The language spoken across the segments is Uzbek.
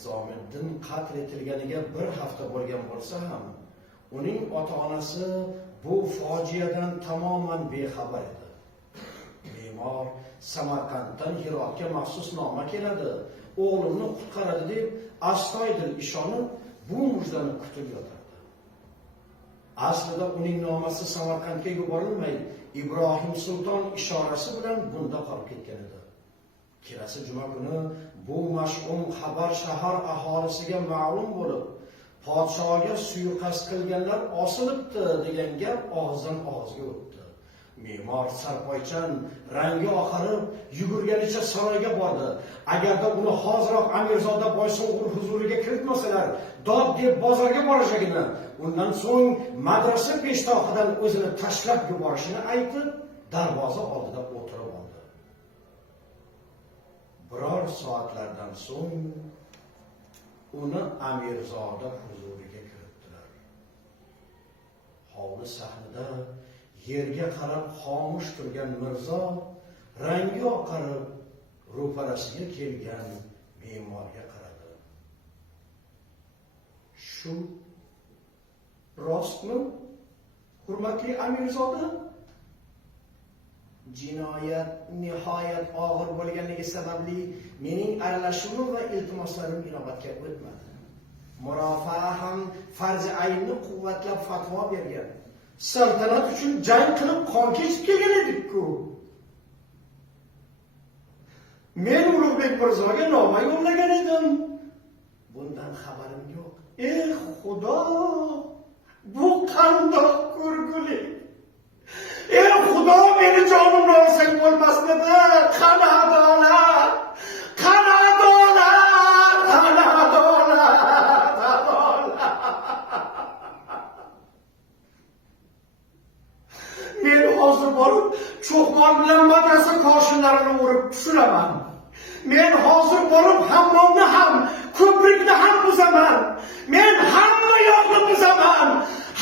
Nizomiddin qatl etilganiga bir hafta bo'lgan bo'lsa ham, uning ota-onasi bu fojiadan tamoman bexabar edi. Me'mor Samarqanddan Hirotga maxsus noma keladi, o'g'limni qutqaradi deb astoydil ishonib, bu mujdani kutib yotardi. Aslida uning nomasi Samarqandga yuborilmay, Ibrohim Sulton ishorasi bilan bunda qolib ketgan edi. Kelasi juma kuni bu mash'um xabar shahar aholisiga ma'lum bo'lib, podshoga suiqasd qilganlar osilibdi degan gap og'izdan og'izga o'tdi. Me'mor sarpoychan rangi oqarib yugurganicha saroyga bordi. Agarda uni hoziroq Amirzoda Boysug'ur huzuriga kiritmasalar, dod deb bozorga borishagini, undan so'ng madrasa peshtoqidan o'zini tashlab yuborishini aytib, darvoza oldida o'tirib oldi. Biror soatlardan so'ng uni Amirzoda huzuriga kiritdilar. Hovli sahnida yerga qarab xomush turgan Mirzo rangi oqarib ro'parasiga kelgan me'morga qaradi. Shu rostmi, hurmatli Amirzoda? Jinoyat nihoyat og'ir bo'lganligi sababli mening aralashuvim va iltimoslarim inobatga o'tmadi. Murofaa ham farzi aynni quvvatlab fatvo bergan. Saltanat uchun jang qilib qon kechib kelgan edik-ku. Men Ulug'bek Mirzoga noma yo'llagan edim. Bundan xabarim yo'q. Xudo! Bu qandoq ko'rgulik! Xudo, meni jonimni olsang bo'lmasmidi? Qani adolat! Qani adolat! Qani adolat! Men hozir borib, cho'qmon bilan madrasa koshinlarini urib tushiraman. Men hozir borib, hammomni ham, ko'prikni ham buzaman. Men hamma yoqni buzaman.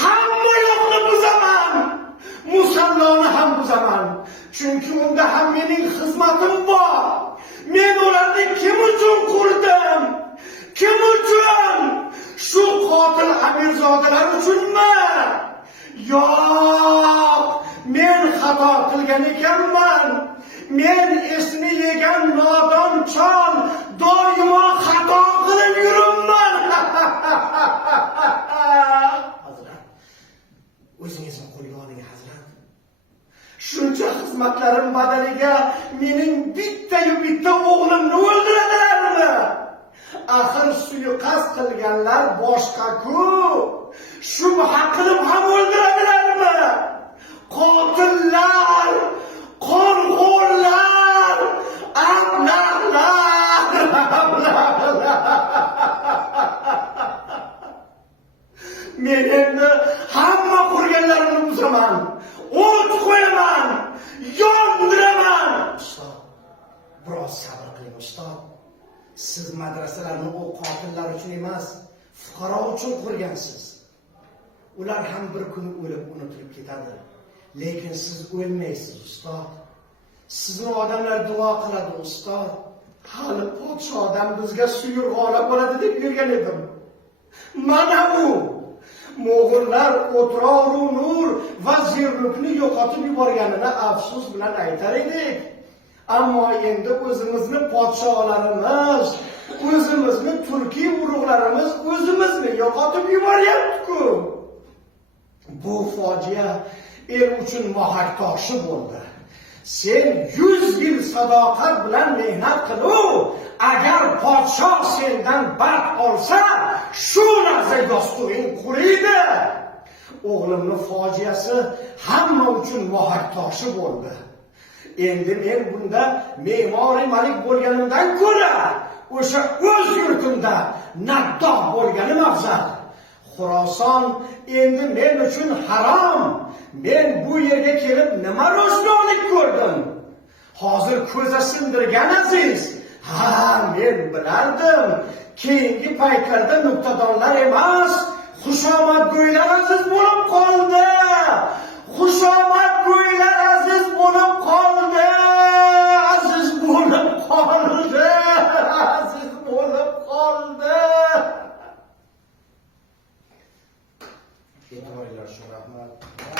Hamma yoqni buzaman. Musalloni ham buzaman. Chunki unda ham mening xizmatim bor. Men ularni kim uchun qurdim? Kim uchun? Shu qotil Amirzodalar uchunmi? Yo'q, men xato qilgan ekanman. Men esni yegan nodon chol doimo xato qilib yuribman. Hazrat, o'zingizni qo'lga oling, hazrat. Shuncha xizmatlarim badaliga mening bitta o'g'limni o'ldiradilarmi? Axir suiqasd qilganlar boshqa-ku. Shubha qilib ham o'ldiradilarmi? Qotillar, qonxo'rlar, ablahlar. Men endi hamma qurganlarimni buzaman. O't qo'yaman, yondiraman. Ustod, biroz sabr qiling ustod. Siz madrasalarni o qotillar uchun emas, fuqaro uchun qurgansiz. Ular ham bir kun o'lib unutilib ketadi. Lekin siz o'lmaysiz ustod. Sizni odamlar duo qiladi ustod. Hali podshodan bizga suyurg'ola bo'ladi deb yurgan edim. Mana u Mo'g'ullar O'troru Nur va Zirnukni yo'qotib yuborganini afsus bilan aytar edik. Ammo endi o'zimizni podsholarimiz, o'zimizni turkiy urug'larimiz o'zimizni yo'qotib yuboryapti-ku. Bu fojia el uchun mohak toshi bo'ldi. Sen 100 yil sadoqat bilan mehnat qilib, agar podsho sendan bart olsa, shu lahza yostug'ing quriydi. O'g'limni fojiasi hamma uchun mohak toshi bo'ldi. Endi men bunda me'mori malik bo'lganimdan ko'ra, o'sha o'z yurtimda naddoh bo'lganim afzal. Xuroson endi men uchun harom. Men bu yerga kelib nima ro'shnolik ko'rdim? Hozir ko'za sindirgan aziz. Men bilardim. Keyingi paytlarda nuqtadonlar emas, xushomadgo'ylar aziz bo'lib qoldi. Xushomadgo'ylar aziz bo'lib qoldi. Aziz bo'lib qoldi. Aziz bo'lib qoldi. E'tiboringlar uchun rahmat.